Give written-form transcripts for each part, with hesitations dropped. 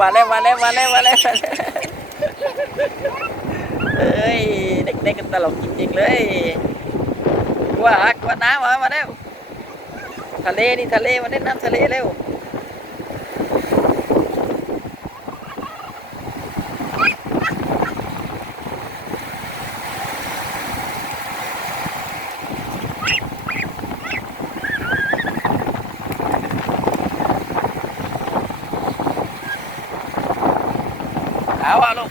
มาแล้วมาแล้วมาแล้วมาแล้วเอ้ยเด็กๆกันตลกจริงๆเลยว่าน้ำมาแล้วทะเลนี่ทะเลมาเล่นน้ำทะเลเร็วเอาลูก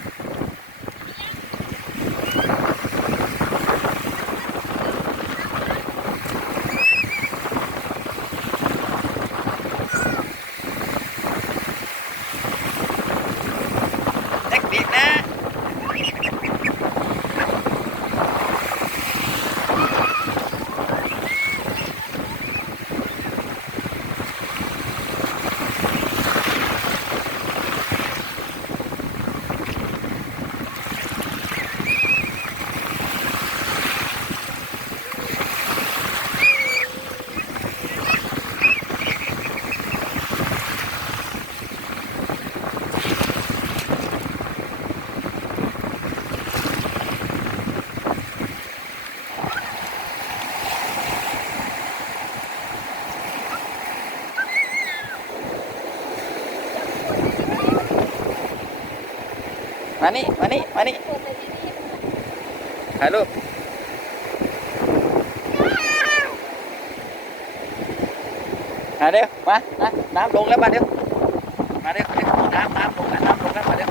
เด็กๆนะมานี่ถ่ายรูปเดี๋ยวมาน้ำลงแล้วมาเดี๋ยวน้ำลงแล้วมาเดี๋ยว